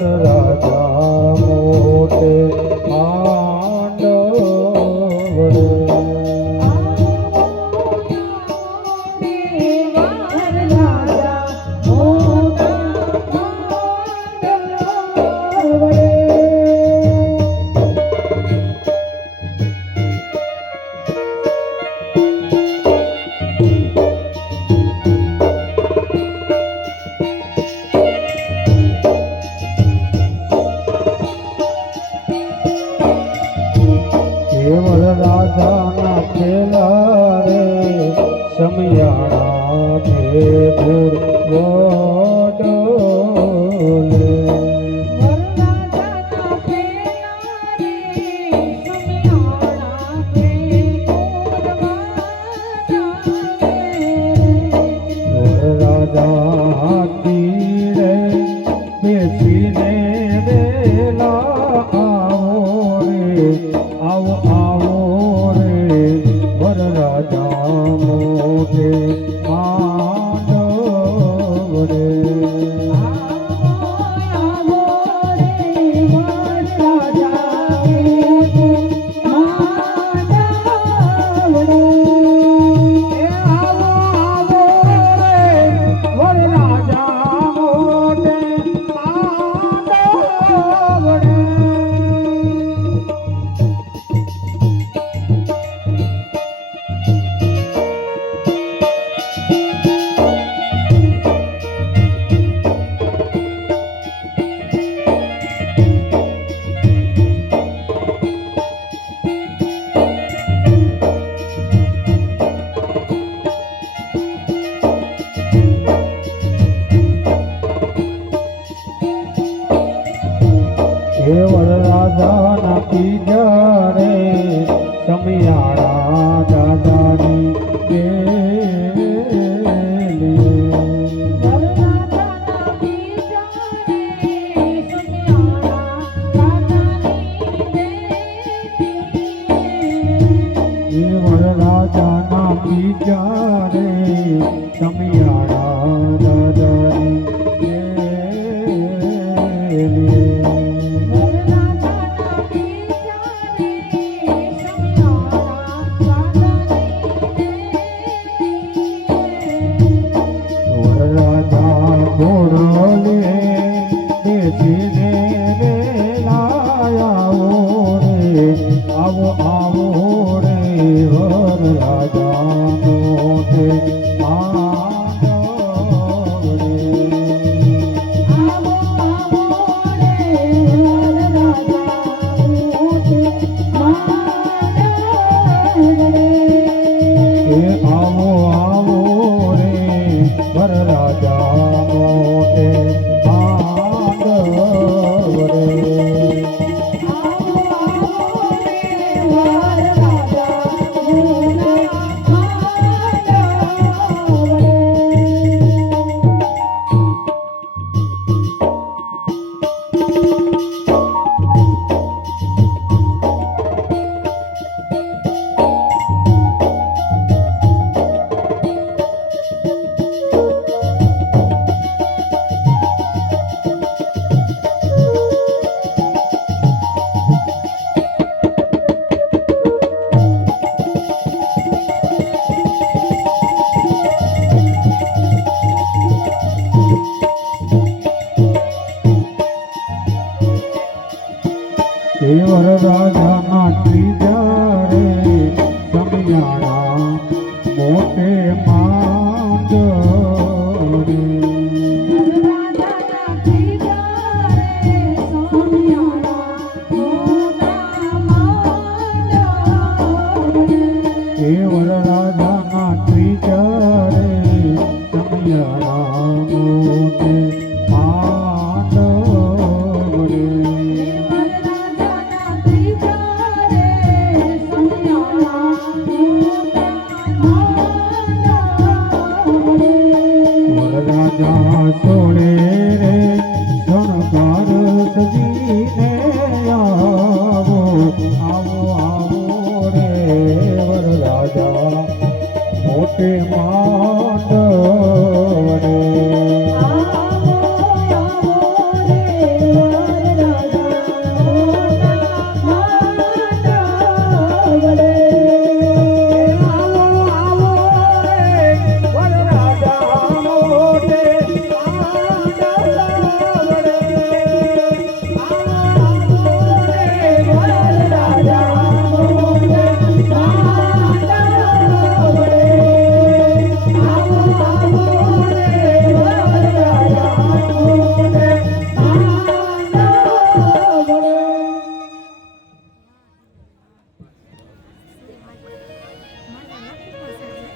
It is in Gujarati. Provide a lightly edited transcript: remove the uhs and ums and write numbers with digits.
વરરાજા મોટે માંડવડે વરરાજાના ખેલા રે સમયાળા ભેભૂર વડોલે વરરાજાના ખેલા રે સમયાળા ભેભૂર વડોલે વરરાજા હાથી રે બેસીને વેલા આવો રે આવો આવો રે વરરાજા મોટે માંડવડે આવો રે વરરાજા મોટે માંડવડે આવો રે વરરાજા મોટે માંડવડે હે વરરાજાના પીજા રે સમયાળા દાદાની બેલી વરરાજાના પીજા રે સમયાળા દાદાની બેટી હે વરરાજાના પીજા રે સમયાળા દાદાની બેલી વરરાજાના પીજા રે સમયાળા દાદાની વરરાજા ગોરલે બેસીને વેલા આવો રે આવો આવો રે વરરાજા મોટે માંડવડે આવો આવો રે વરરાજા મોટે માંડવડે એ આવો આવો રે વરરાજા મોટે માંડવડે વરરાજાના